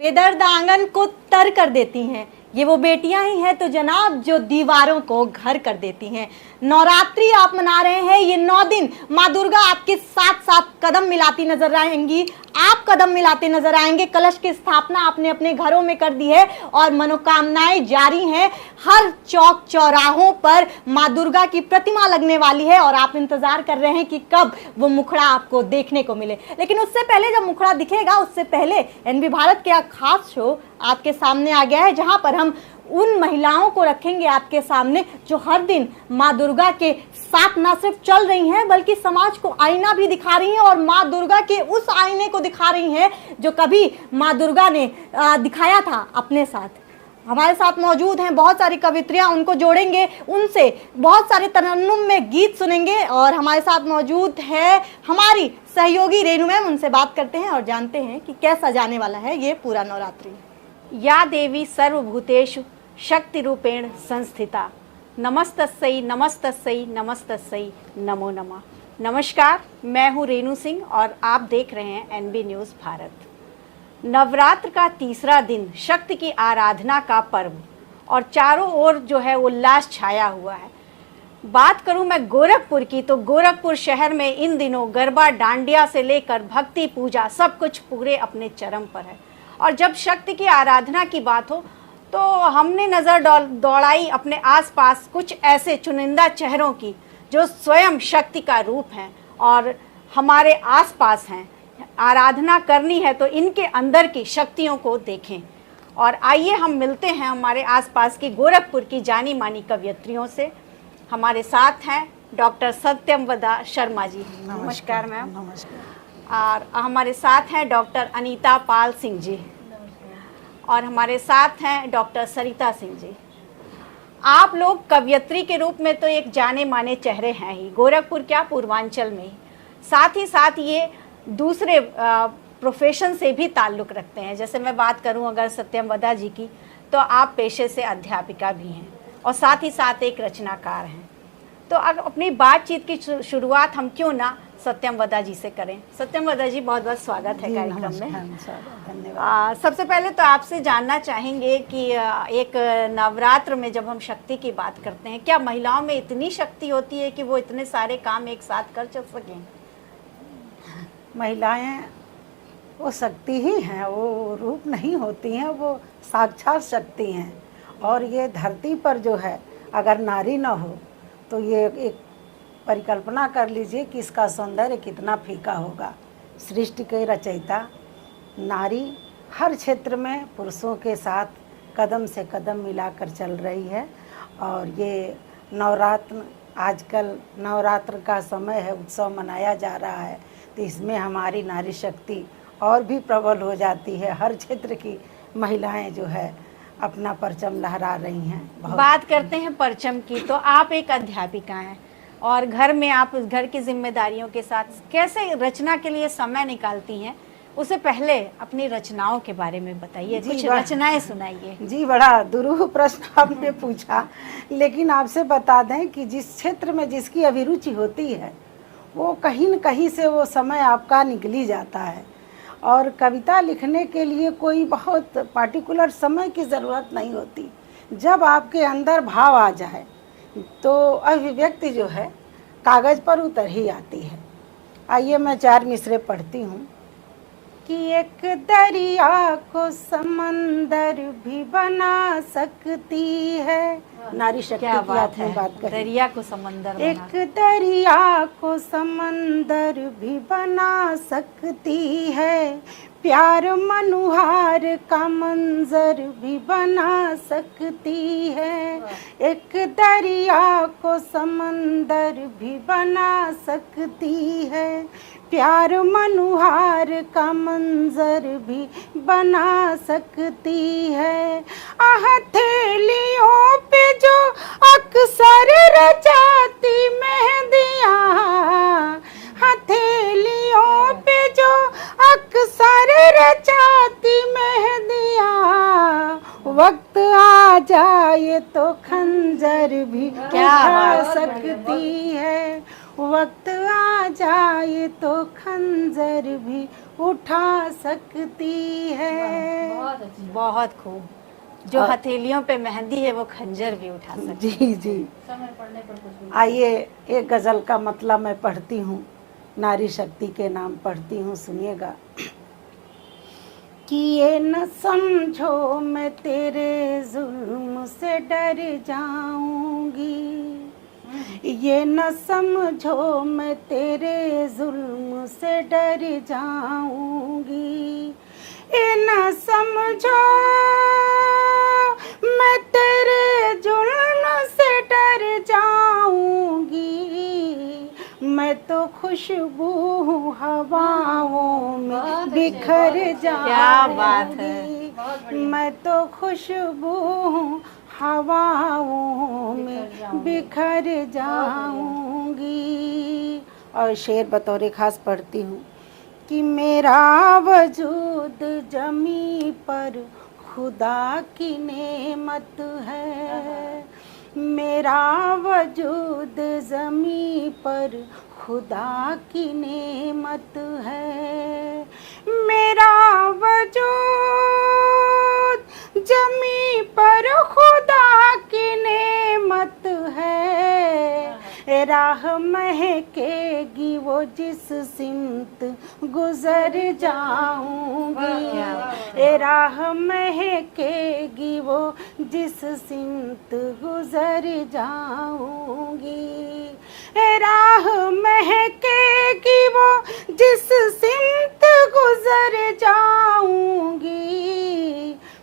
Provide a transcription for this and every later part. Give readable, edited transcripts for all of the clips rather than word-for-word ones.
बेदर्द आंगन को तर कर देती हैं, ये वो बेटियां ही हैं तो जनाब जो दीवारों को घर कर देती हैं। नवरात्रि आप मना रहे हैं, ये 9 दिन माँ दुर्गा आपके साथ साथ कदम मिलाती नजर आएंगी, आप कदम मिलाते नजर आएंगे। कलश की स्थापना आपने अपने घरों में कर दी है और मनोकामनाएं जारी हैं। हर चौक चौराहों पर माँ दुर्गा की प्रतिमा लगने वाली है और आप इंतजार कर रहे हैं कि कब वो मुखड़ा आपको देखने को मिले। लेकिन उससे पहले जब मुखड़ा दिखेगा, उससे पहले एनबी भारत का खास शो आपके सामने आ गया है, जहां पर हम उन महिलाओं को रखेंगे आपके सामने जो हर दिन माँ दुर्गा के साथ ना सिर्फ चल रही हैं बल्कि समाज को आईना भी दिखा रही हैं और माँ दुर्गा के उस आईने को दिखा रही हैं जो कभी माँ दुर्गा ने दिखाया था अपने साथ। हमारे साथ मौजूद हैं बहुत सारी कवित्रियां, उनको जोड़ेंगे, उनसे बहुत सारे तरन्नुम में गीत सुनेंगे और हमारे साथ मौजूद है हमारी सहयोगी रेणु मैम। उनसे बात करते हैं और जानते हैं कि कैसा जाने वाला है ये पूरा नवरात्रि। या देवी सर्वभूतेषु शक्ति रूपेण संस्थिता, नमस्तस्यै नमस्तस्यै नमस्तस्यै नमो नमः। नमस्कार, मैं हूँ रेणु सिंह और आप देख रहे हैं एनबी न्यूज़ भारत। नवरात्र का तीसरा दिन, शक्ति की आराधना का पर्व और चारों ओर जो है उल्लास छाया हुआ है। बात करूं मैं गोरखपुर की, तो गोरखपुर शहर में इन दिनों गरबा, डांडिया से लेकर भक्ति पूजा सब कुछ पूरे अपने चरम पर है। और जब शक्ति की आराधना की बात हो तो हमने नज़र दौड़ाई अपने आसपास कुछ ऐसे चुनिंदा चेहरों की जो स्वयं शक्ति का रूप हैं और हमारे आसपास हैं। आराधना करनी है तो इनके अंदर की शक्तियों को देखें। और आइए हम मिलते हैं हमारे आसपास की गोरखपुर की जानी मानी कवयित्रियों से। हमारे साथ हैं डॉक्टर सत्यमवदा शर्मा जी। नमस्कार मैम। नमस्कार। और हमारे साथ हैं डॉक्टर अनीता पाल सिंह जी और हमारे साथ हैं डॉक्टर सरिता सिंह जी। आप लोग कवयित्री के रूप में तो एक जाने माने चेहरे हैं ही, गोरखपुर क्या पूर्वांचल में ही, साथ ही साथ ये दूसरे प्रोफेशन से भी ताल्लुक़ रखते हैं। जैसे मैं बात करूं अगर सत्यमवदा जी की, तो आप पेशे से अध्यापिका भी हैं और साथ ही साथ एक रचनाकार हैं। तो अब अपनी बातचीत की शुरुआत हम क्यों ना सत्यमवदा जी से करें। सत्यमवदा जी, बहुत बहुत स्वागत है कार्यक्रम में। धन्यवाद। सबसे पहले तो आपसे जानना चाहेंगे कि एक नवरात्र में जब हम शक्ति की बात करते हैं, क्या महिलाओं में इतनी शक्ति होती है कि वो इतने सारे काम एक साथ कर चल सकें? महिलाएं वो शक्ति ही हैं, वो रूप नहीं होती हैं, वो साक्षात शक्ति हैं। और ये धरती पर जो है अगर नारी न हो तो ये एक परिकल्पना कर लीजिए कि इसका सौंदर्य कितना फीका होगा। सृष्टि के रचयिता नारी हर क्षेत्र में पुरुषों के साथ कदम से कदम मिलाकर चल रही है। और ये नवरात्र, आजकल नवरात्र का समय है, उत्सव मनाया जा रहा है, तो इसमें हमारी नारी शक्ति और भी प्रबल हो जाती है। हर क्षेत्र की महिलाएं जो है अपना परचम लहरा रही हैं। बात करते हैं परचम की, तो आप एक अध्यापिका हैं और घर में आप घर की जिम्मेदारियों के साथ कैसे रचना के लिए समय निकालती हैं? उससे पहले अपनी रचनाओं के बारे में बताइए, कुछ रचनाएं सुनाइए। जी, बड़ा दुरूह प्रश्न आपने पूछा, लेकिन आपसे बता दें कि जिस क्षेत्र में जिसकी अभिरुचि होती है वो कहीं न कहीं से वो समय आपका निकली जाता है। और कविता लिखने के लिए कोई बहुत पार्टिकुलर समय की ज़रूरत नहीं होती। जब आपके अंदर भाव आ जाए तो अभिव्यक्ति जो है कागज़ पर उतर ही आती है। आइए मैं 4 मिसरे पढ़ती हूँ कि एक दरिया को समंदर भी बना सकती है। नारी शक्ति की आपने बात करी। दरिया को समंदर एक दरिया को समंदर भी बना सकती है, प्यार मनुहार का मंजर भी बना सकती है। एक दरिया को समंदर भी बना सकती है, प्यार मनुहार का मंजर भी बना सकती है। हथेलियों पे जो अक्सर रचाती मेहंदियाँ, हथेलियों पे जो अक्सर रचाती मेहंदियाँ, वक्त आ जाए तो खंजर भी उठा सकती है। वक्त आ जाए तो खंजर भी उठा सकती है। बहुत खूब। जो हथेलियों पे मेहंदी है वो खंजर भी उठा सकती जी जी। आइए एक गज़ल का मतलब मैं पढ़ती हूँ, नारी शक्ति के नाम पढ़ती हूँ, सुनिएगा। कि ये न समझो मैं तेरे जुल्म से डर जाऊंगी, ये न समझो मैं तेरे जुल्म से डर जाऊंगी, ये न समझो मैं तेरे जुल्म से डर जाऊंगी, मैं तो खुशबू हूँ हवाओं में बिखर क्या बात है। जाऊंगी, मैं तो खुशबू हूँ हवाओं में बिखर जाऊंगी। और शेर बतौर खास पढ़ती हूँ कि मेरा वजूद जमी पर खुदा की नेमत है, मेरा वजूद ज़मीं पर खुदा की नेमत है, मेरा वजूद ज़मीं पर खुदा की नेमत है, राह महकेगी वो जिस सिमत गुजर जाऊंगी, राह महकेगी वो जिस सिमत गुजर जाऊंगी, राह महकेगी वो जिस सिमत गुजर जाऊंगी,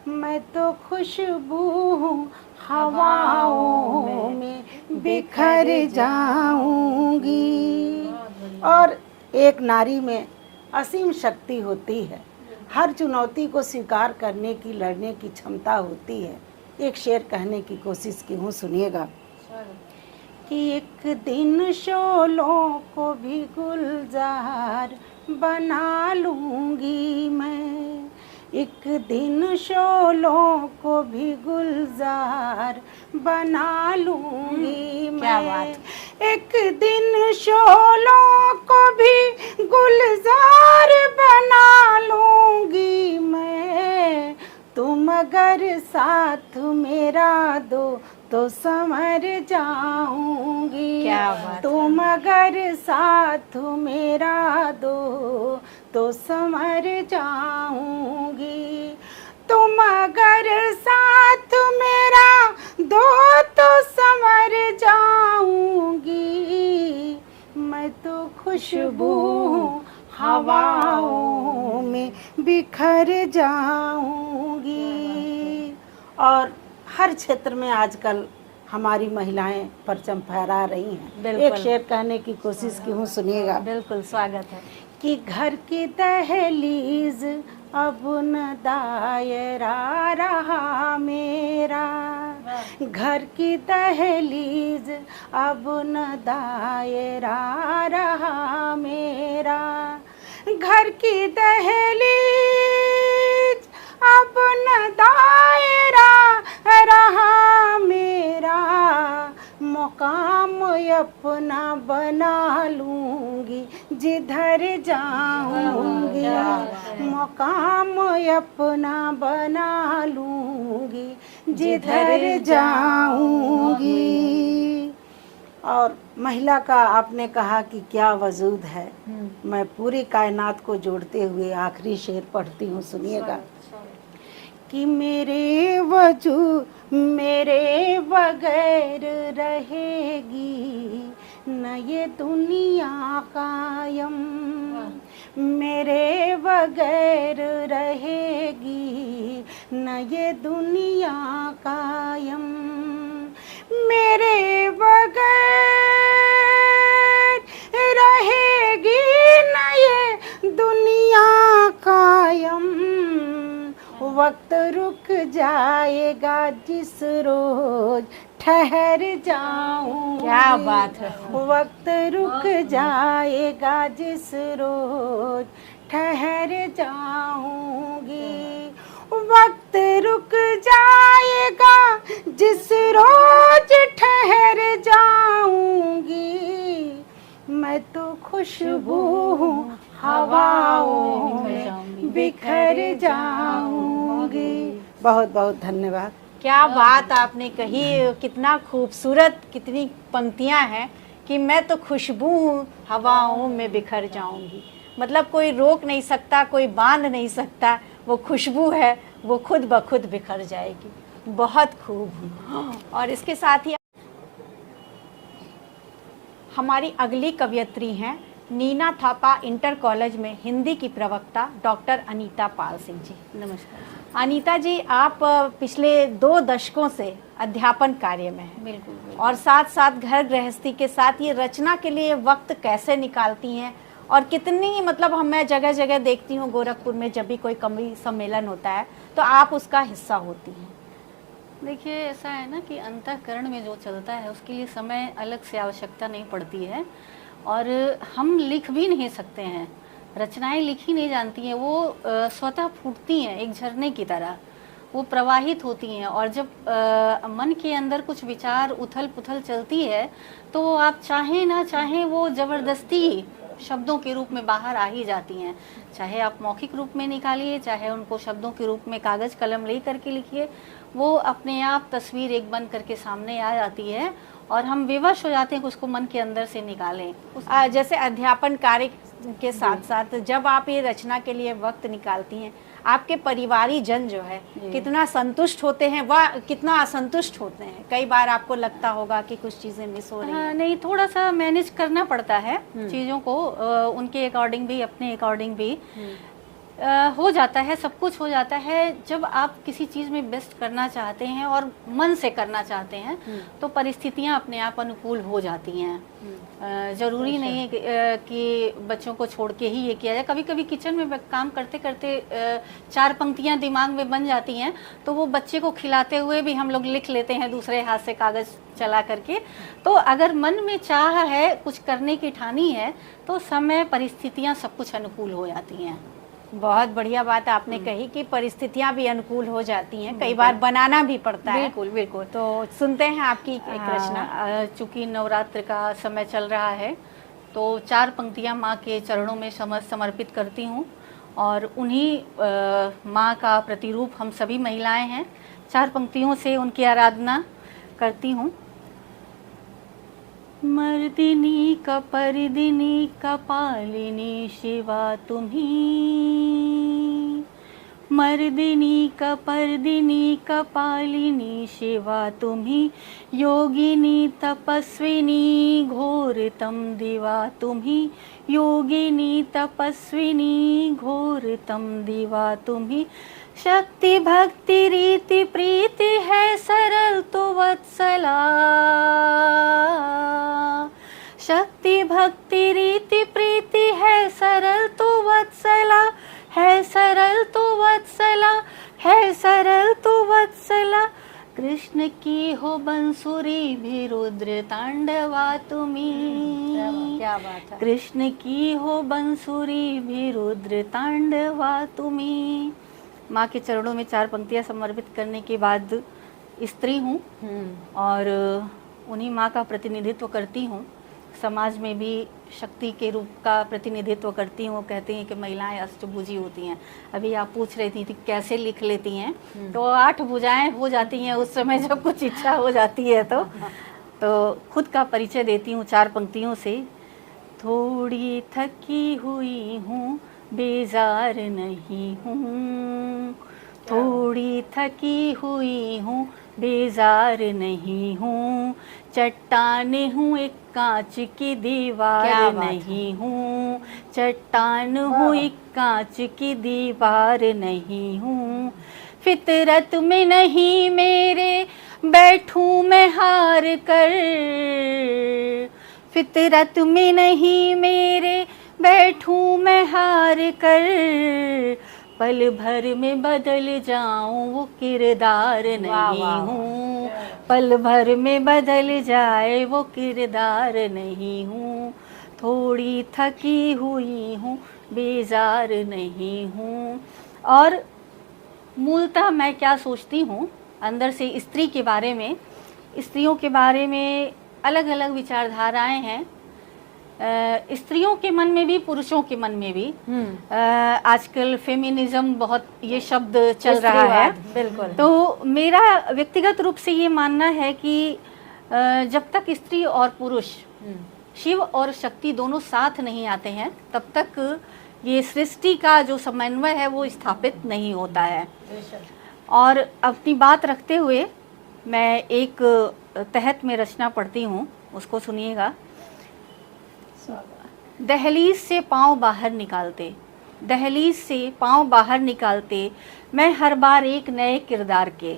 मैं तो खुशबू हूँ हवाओं में बिखर जाऊंगी। और एक नारी में असीम शक्ति होती है, हर चुनौती को स्वीकार करने की, लड़ने की क्षमता होती है। एक शेर कहने की कोशिश की हूँ, सुनिएगा। कि एक दिन शोलों को भी गुलजार बना लूँगी मैं, एक दिन शोलों को भी गुलजार बना लूँगी क्या मैं, बात। एक दिन शोलों को भी गुलजार बना लूँगी मैं, तुम अगर साथ मेरा दो तो संवर जाऊंगी, क्या बात। तुम अगर साथ मेरा दो तो संवर जाऊंगी, तुम अगर साथ मेरा दो तो संवर जाऊंगी, मैं तो खुशबू हूँ हवाओं में बिखर जाऊंगी। और हर क्षेत्र में आजकल हमारी महिलाएं परचम फहरा रही हैं। बिल्कुल। एक शेर कहने की कोशिश की हूँ, सुनिएगा। बिल्कुल, स्वागत है। कि घर की दहलीज अब न दायरा रहा मेरा, घर की दहलीज अब न दायरा रहा मेरा, घर की दहलीज अब न दायरा रहा मेरा, मुकाम अपना बना लूँगी जिधर जाऊँगी, मुकाम अपना बना लूँगी जिधर जाऊँगी। और महिला का आपने कहा कि क्या वजूद है, मैं पूरी कायनात को जोड़ते हुए आखिरी शेर पढ़ती हूँ, सुनिएगा। कि मेरे वजूद मेरे बगैर रहेगी न ये दुनिया कायम, मेरे बगैर रहेगी न ये दुनिया कायम, मेरे बगैर रहेगी न ये दुनिया कायम, वक्त रुक जाएगा जिस रोज ठहर जाऊंगी, क्या बात है। वक्त रुक जाएगा जिस रोज ठहर जाऊंगी, वक्त रुक जाएगा जिस रोज ठहर जाऊंगी, मैं तो खुशबू हूँ हवाओं में बिखर जाऊंगी। बहुत बहुत धन्यवाद। क्या बात आपने कही, कितना खूबसूरत, कितनी पंक्तियां हैं कि मैं तो खुशबू हूँ हवाओं में बिखर जाऊंगी। मतलब कोई रोक नहीं सकता, कोई बांध नहीं सकता, वो खुशबू है, वो खुद ब खुद बिखर जाएगी। बहुत खूब। और इसके साथ ही हमारी अगली कवयित्री हैं नीना थापा, इंटर कॉलेज में हिंदी की प्रवक्ता डॉक्टर अनीता पाल सिंह जी। नमस्कार। अनीता जी, आप पिछले 2 दशकों से अध्यापन कार्य में हैं। बिल्कुल। और साथ साथ घर गृहस्थी के साथ ये रचना के लिए वक्त कैसे निकालती हैं, और कितनी, मतलब मैं जगह जगह देखती हूँ गोरखपुर में जब भी कोई कवि सम्मेलन होता है तो आप उसका हिस्सा होती हैं। देखिए, ऐसा है ना कि अंतःकरण में जो चलता है उसके लिए समय अलग से आवश्यकता नहीं पड़ती है, और हम लिख भी नहीं सकते हैं। रचनाएं लिखी नहीं जानती हैं, वो स्वतः फूटती हैं एक झरने की तरह, वो प्रवाहित होती हैं। और जब मन के अंदर कुछ विचार उथल पुथल चलती है तो आप चाहें ना चाहें वो ज़बरदस्ती शब्दों के रूप में बाहर आ ही जाती हैं। चाहे आप मौखिक रूप में निकालिए, चाहे उनको शब्दों के रूप में कागज़ कलम ले करके लिखिए, वो अपने आप तस्वीर एक बन करके सामने आ जाती है और हम विवश हो जाते हैं कि उसको मन के अंदर से निकालें। जैसे अध्यापन कार्य के साथ साथ जब आप ये रचना के लिए वक्त निकालती हैं, आपके परिवारी जन जो है कितना संतुष्ट होते हैं व कितना असंतुष्ट होते हैं? कई बार आपको लगता होगा कि कुछ चीजें मिस हो रही हैं। नहीं, थोड़ा सा मैनेज करना पड़ता है चीज़ों को, उनके अकॉर्डिंग भी, अपने अकॉर्डिंग भी हो जाता है, सब कुछ हो जाता है। जब आप किसी चीज़ में बेस्ट करना चाहते हैं और मन से करना चाहते हैं तो परिस्थितियां अपने आप अनुकूल हो जाती हैं। ज़रूरी नहीं है कि बच्चों को छोड़ के ही ये किया जाए। कभी कभी किचन में काम करते करते 4 पंक्तियां दिमाग में बन जाती हैं तो वो बच्चे को खिलाते हुए भी हम लोग लिख लेते हैं दूसरे हाथ से कागज़ चला करके। तो अगर मन में चाह है, कुछ करने की ठानी है, तो समय, परिस्थितियां सब कुछ अनुकूल हो जाती हैं। बहुत बढ़िया बात आपने कही कि परिस्थितियां भी अनुकूल हो जाती हैं, कई बार बनाना भी पड़ता है। बिल्कुल बिल्कुल। तो सुनते हैं आपकी एक रचना। चूँकि नवरात्र का समय चल रहा है तो 4 पंक्तियां माँ के चरणों में समर्पित करती हूँ, और उन्हीं माँ का प्रतिरूप हम सभी महिलाएं हैं। 4 पंक्तियों से उनकी आराधना करती हूँ। मर्दिनी कपर्दिनी कपालिनी शिवा तुम्ही, मर्दिनी कपर्दिनी कपालिनी शिवा तुम्ही, योगिनी तपस्विनी घोरतम दिवा तुम्ही, योगिनी तपस्विनी घोरतम दिवा तुम्ही, शक्ति भक्ति रीति प्रीति है सरल तो वत्सला, शक्ति भक्ति रीति प्रीति है सरल तो वत्सला, है सरल तो वत्सला, है सरल तो वत्सला, कृष्ण की हो बंसुरी भी रुद्र तांडवा तुम्ही, क्या बात है। कृष्ण की हो बंसुरी भी रुद्र तांडवा तुम्ही। माँ के चरणों में 4 पंक्तियाँ समर्पित करने के बाद स्त्री हूँ और उन्हीं माँ का प्रतिनिधित्व करती हूँ। समाज में भी शक्ति के रूप का प्रतिनिधित्व करती हूँ। कहते हैं कि महिलाएं अष्टभुजी होती हैं। अभी आप पूछ रही थी कैसे लिख लेती हैं, तो 8 भुजाएं हो जाती हैं उस समय जब कुछ इच्छा हो जाती है। तो खुद का परिचय देती हूँ 4 पंक्तियों से। थोड़ी थकी हुई हूँ, बेजार नहीं हूँ, थोड़ी थकी हुई हूँ, बेजार नहीं हूँ, चट्टान हूँ एक कांच की दीवार नहीं हूँ, चट्टान हूँ एक कांच की दीवार नहीं हूँ, फितरत में नहीं मेरे बैठूं मैं हार कर, फितरत में नहीं मेरे बैठूं मैं हार कर, पल भर में बदल जाऊं वो किरदार नहीं हूँ, पल भर में बदल जाए वो किरदार नहीं हूँ, थोड़ी थकी हुई हूँ, बेजार नहीं हूँ। और मूलतः मैं क्या सोचती हूँ अंदर से स्त्री के बारे में, स्त्रियों के बारे में अलग अलग विचारधाराएं हैं। स्त्रियों के मन में भी पुरुषों के मन में भी आजकल फेमिनिज्म बहुत ये शब्द चल रहा है। बिल्कुल। तो मेरा व्यक्तिगत रूप से ये मानना है कि जब तक स्त्री और पुरुष, शिव और शक्ति दोनों साथ नहीं आते हैं, तब तक ये सृष्टि का जो समन्वय है वो स्थापित नहीं होता है। और अपनी बात रखते हुए मैं एक तहत में रचना पढ़ती हूँ, उसको सुनिएगा। दहलीज से पाँव बाहर निकालते, दहलीज से पाँव बाहर निकालते, मैं हर बार एक नए किरदार के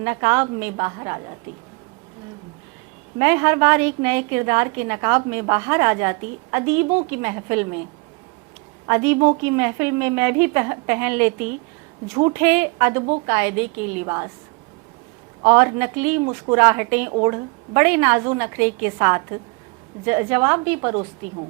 नकाब में बाहर आ जाती। मैं हर बार एक नए किरदार के नकाब में बाहर आ जाती। अदीबों की महफिल में, अदीबों की महफिल में मैं भी पहन लेती झूठे अदबो कायदे के लिबास, और नकली मुस्कुराहटें ओढ़ बड़े नाजो नखरे के साथ जवाब भी परोसती हूँ।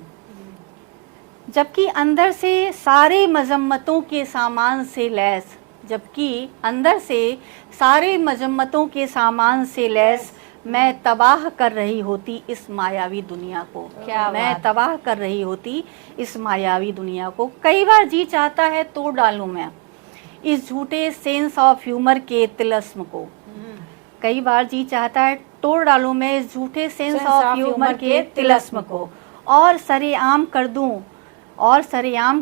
जबकि अंदर से सारे मजम्मतों के सामान से लैस, जबकि अंदर से सारे मजम्मतों के सामान से लैस मैं तबाह कर रही होती इस मायावी दुनिया को। क्या मैं बात। तबाह कर रही होती इस मायावी दुनिया को। कई बार जी चाहता है तोड़ डालूं मैं इस झूठे सेंस ऑफ ह्यूमर के तिलस्म को। कई बार जी चाहता है तोड़ डालूं मैं इस झूठे सेंस ऑफ ह्यूमर के तिलस्म को, और सरेआम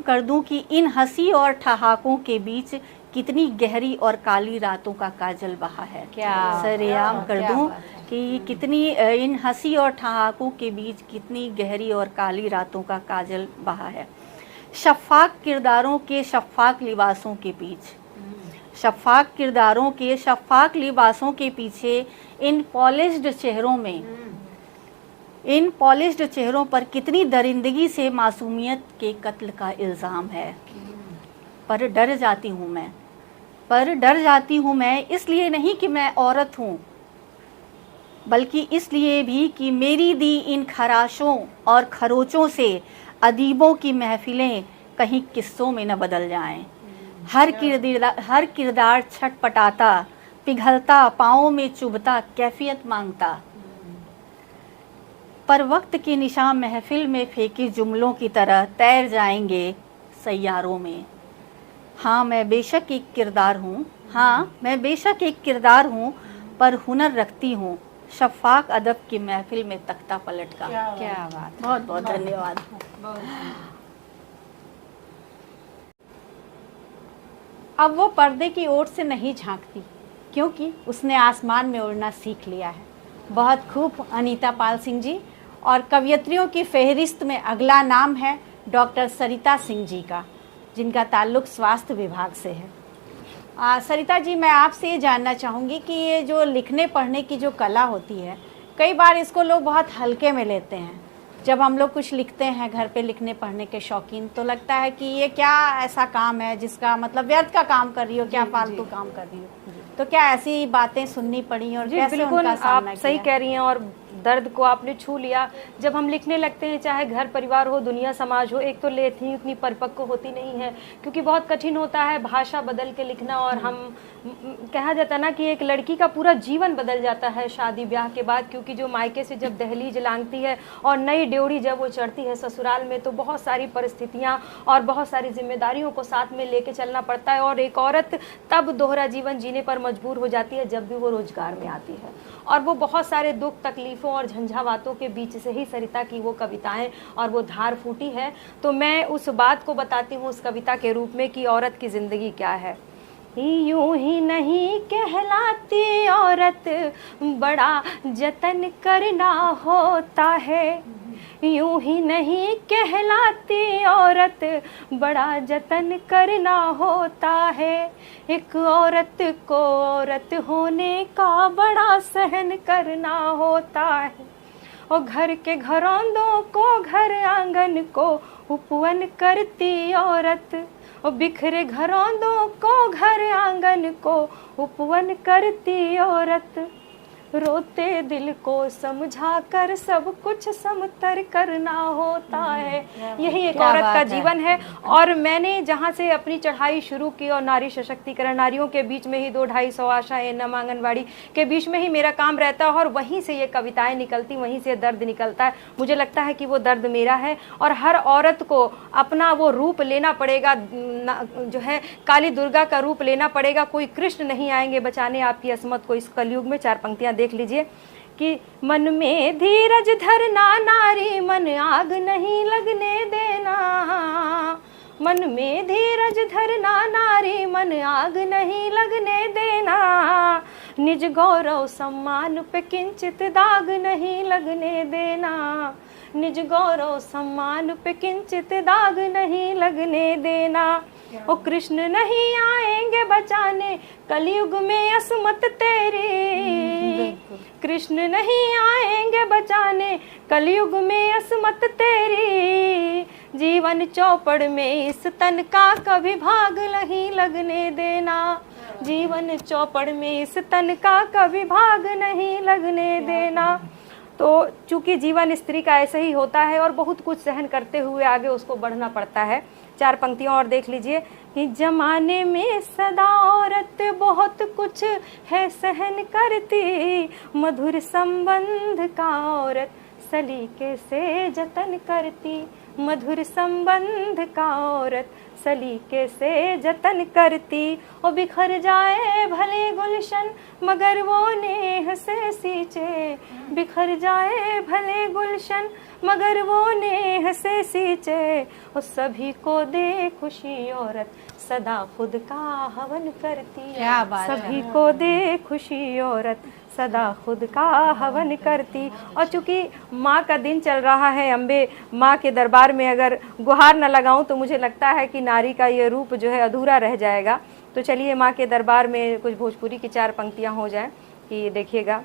कर दूं कि इन हंसी और ठहाकों के बीच कितनी गहरी और काली रातों का काजल बहा है। क्या सरेआम कर क्या दूं बात है। कि कितनी इन हंसी और ठहाकों के बीच कितनी गहरी और काली रातों का काजल बहा है। शफ़ाक किरदारों के शफ़ाक लिबासों के बीच, शफ़ाक किरदारों के शफ़ाक लिबासों के पीछे इन पॉलिश्ड चेहरों में, इन पॉलिश्ड चेहरों पर कितनी दरिंदगी से मासूमियत के कत्ल का इल्ज़ाम है। पर डर जाती हूँ मैं, इसलिए नहीं कि मैं औरत हूँ, बल्कि इसलिए भी कि मेरी दी इन खराशों और खरोचों से अदीबों की महफिलें कहीं किस्सों में न बदल जाएं। हर किरदार छटपटाता, पिघलता, पाँवों में चुभता, कैफियत मांगता। पर वक्त के निशान महफिल में फेंके जुमलों की तरह तैर जाएंगे सैयारों में। हाँ मैं बेशक एक किरदार हूँ, पर हुनर रखती हूँ शफ़ाक अदब की महफिल में तख्ता पलट का। क्या बात। बहुत बहुत धन्यवाद। अब वो पर्दे की ओर से नहीं झांकती, क्योंकि उसने आसमान में उड़ना सीख लिया है। बहुत खूब अनीता पाल सिंह जी। और कवयित्रियों की फहरिस्त में अगला नाम है डॉक्टर सरिता सिंह जी का, जिनका ताल्लुक़ स्वास्थ्य विभाग से है। सरिता जी, मैं आपसे ये जानना चाहूँगी कि ये जो लिखने पढ़ने की जो कला होती है, कई बार इसको लोग बहुत हल्के में लेते हैं। जब हम लोग कुछ लिखते हैं घर पे लिखने पढ़ने के शौकीन, तो लगता है कि ये क्या ऐसा काम है जिसका मतलब व्यर्थ का काम कर रही हो, क्या फालतू काम कर रही हो। तो क्या ऐसी बातें सुननी पड़ी और जी कैसे बिल्कुल, उनका सामना आप सही किया? कह रही हैं और दर्द को आपने छू लिया। जब हम लिखने लगते हैं, चाहे घर परिवार हो, दुनिया समाज हो, एक तो लेखनी उतनी परिपक्व होती नहीं है, क्योंकि बहुत कठिन होता है भाषा बदल के लिखना। और हम कहा जाता ना कि एक लड़की का पूरा जीवन बदल जाता है शादी ब्याह के बाद, क्योंकि जो मायके से जब दहलीज लांघती है और नई ड्योढ़ी जब वो चढ़ती है ससुराल में, तो बहुत सारी परिस्थितियाँ और बहुत सारी जिम्मेदारियों को साथ में लेके चलना पड़ता है। और एक औरत तब दोहरा जीवन जीने पर मजबूर हो जाती है जब भी वो रोजगार में आती है। और वो बहुत सारे दुख तकलीफ़ों और झंझावातों के बीच से ही सरिता की वो कविताएं और वो धार फूटी है। तो मैं उस बात को बताती हूँ उस कविता के रूप में कि औरत की ज़िंदगी क्या है। यूं ही नहीं कहलाती औरत, बड़ा जतन करना होता है। यूं ही नहीं कहलाती औरत, बड़ा जतन करना होता है। एक औरत को औरत होने का बड़ा सहन करना होता है। और घर के घरौंदों को, घर आंगन को उपवन करती औरत। और बिखरे घरौंदों को, घर आंगन को उपवन करती औरत। रोते दिल को समझा कर सब कुछ समतर करना होता है। यही एक क्या औरत बात का है। जीवन है। और मैंने जहाँ से अपनी चढ़ाई शुरू की और नारी सशक्तिकरण, नारियों के बीच में ही 200-250 आशाएं, नम आंगनबाड़ी के बीच में ही मेरा काम रहता है और वहीं से ये कविताएं निकलती, वहीं से दर्द निकलता है। मुझे लगता है कि वो दर्द मेरा है और हर औरत को अपना वो रूप लेना पड़ेगा, जो है काली दुर्गा का रूप लेना पड़ेगा। कोई कृष्ण नहीं आएंगे बचाने आपकी असमत को इस कलयुग में। 4 पंक्तियां देख लीजिए कि मन में धीरज धरना नारी, मन आग नहीं लगने देना। मन में धीरज धरना नारी, मन आग नहीं लगने देना। निज गौरव सम्मान पे किंचित दाग नहीं लगने देना। निज गौरव सम्मान पे किंचित दाग नहीं लगने देना। ओ कृष्ण नहीं आएंगे बचाने कलयुग में असमत तेरी। कृष्ण नहीं आएंगे बचाने कलयुग में असमत तेरी। जीवन चौपड़ में इस तन का कभी भाग नहीं लगने देना। जीवन चौपड़ में इस तन का कभी भाग नहीं लगने देना। तो चूंकि जीवन स्त्री का ऐसे ही होता है और बहुत कुछ सहन करते हुए आगे उसको बढ़ना पड़ता है। 4 पंक्तियां और देख लीजिए कि जमाने में सदा औरत बहुत कुछ है सहन करती। मधुर संबंध का औरत सलीके से जतन करती। मधुर संबंध का औरत सलीके से जतन करती। ओ बिखर जाए भले गुलशन मगर वो नेह से सींचे। बिखर जाए भले गुलशन मगर वो नेह से सींचे। ओ सभी को दे खुशी औरत सदा खुद का हवन करती। क्या बात है। सभी को दे खुशी औरत सदा खुद का हवन करती। और चूंकि माँ का दिन चल रहा है, अम्बे माँ के दरबार में अगर गुहार न लगाऊं तो मुझे लगता है कि नारी का ये रूप जो है अधूरा रह जाएगा। तो चलिए माँ के दरबार में कुछ भोजपुरी की 4 पंक्तियां हो जाएं कि देखिएगा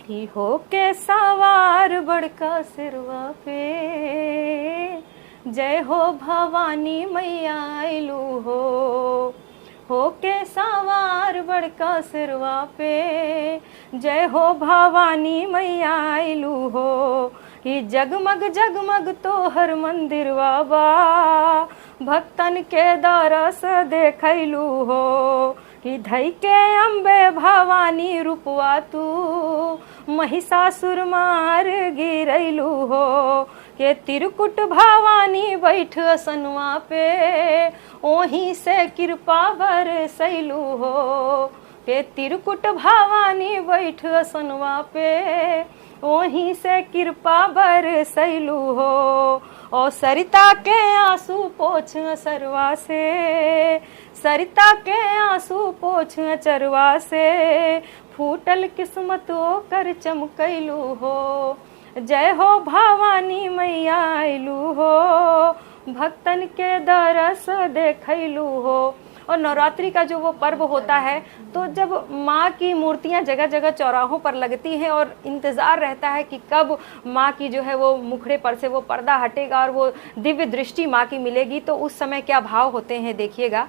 कि हो के सवार बड़का सिरवा पे, जय हो भवानी मैया आइलू हो के सवार बड़का सिरवा पे, जय हो भवानी मैया आइलू हो। कि जगमग जगमग तोहर मंदिर बाबा, भक्तन के दरस देखैलू हो। कि धई के अम्बे भवानी रूपवा तू, महिषासुर मार गिरैलू हो। के तिरकुट भवानी बैठ असनवा पे, ओही से कृपा बरसैलू हो। के तिरकुट भवानी बैठ असनवा पे, ओही से कृपा बरसैलू हो। और सरिता के आंसू पोछ सरवा से, सरिता के आंसू पोछ चरवा से, फूटल किस्मतों कर चमकैलू हो। जय हो भवानी मैया आइलू हो, भक्तन के दरस देखैलू हो। और नवरात्रि का जो वो पर्व होता है, तो जब माँ की मूर्तियाँ जगह जगह चौराहों पर लगती हैं और इंतज़ार रहता है कि कब माँ की जो है वो मुखड़े पर से वो पर्दा हटेगा और वो दिव्य दृष्टि माँ की मिलेगी, तो उस समय क्या भाव होते हैं देखिएगा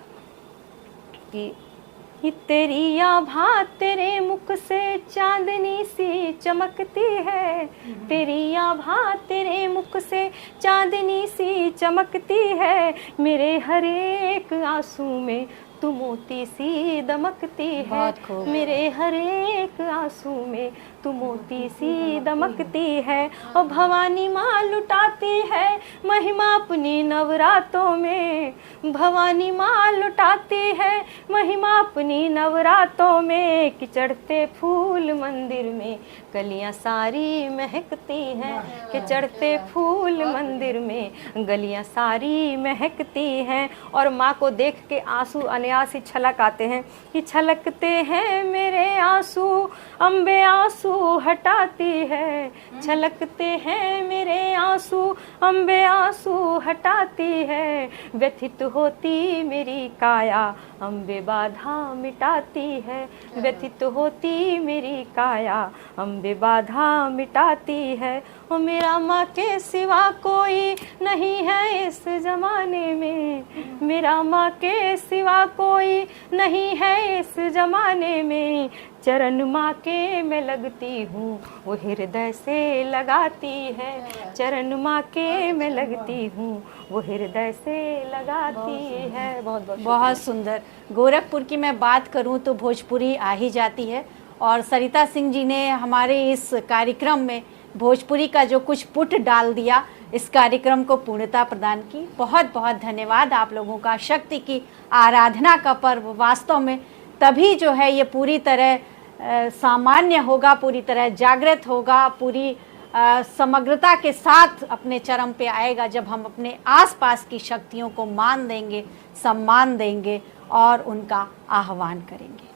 कि तेरी आभा तेरे मुख से चांदनी सी चमकती है। तेरी आभा तेरे मुख से चांदनी सी चमकती है। मेरे हर एक आंसू में तू मोती सी दमकती है। मेरे हर एक आंसू में तू मोती सी दमकती है। और भवानी माँ लुटाती है महिमा अपनी नवरातों में। भवानी माँ लुटाती है महिमा अपनी नवरातों में। कि चढ़ते फूल मंदिर में गलियां सारी महकती हैं। कि चढ़ते फूल मंदिर में गलियां सारी महकती हैं। और माँ को देख के आंसू अनायास ही छलक आते हैं कि छलकते हैं मेरे आंसू, अम्बे आंसू हटाती है। छलकते हैं मेरे आंसू, अम्बे आंसू हटाती है। व्यथित होती मेरी काया, अम्बे बाधा मिटाती है। व्यथित होती मेरी काया, अम्बे बाधा मिटाती है। और मेरा माँ के सिवा कोई नहीं है इस जमाने में। मेरा माँ के सिवा कोई नहीं है इस जमाने में, चरण माँ के मैं लगती हूँ वो हृदय से लगाती है, चरण माँ के मैं लगती हूँ वो हृदय से लगाती है। बहुत बहुत बहुत सुंदर। गोरखपुर की मैं बात करूं तो भोजपुरी आ ही जाती है, और सरिता सिंह जी ने हमारे इस कार्यक्रम में भोजपुरी का जो कुछ पुट डाल दिया, इस कार्यक्रम को पूर्णता प्रदान की। बहुत बहुत धन्यवाद आप लोगों का। शक्ति की आराधना का पर्व वास्तव में तभी जो है ये पूरी तरह सामान्य होगा, पूरी तरह जागृत होगा, पूरी समग्रता के साथ अपने चरम पे आएगा जब हम अपने आसपास की शक्तियों को मान देंगे, सम्मान देंगे और उनका आह्वान करेंगे।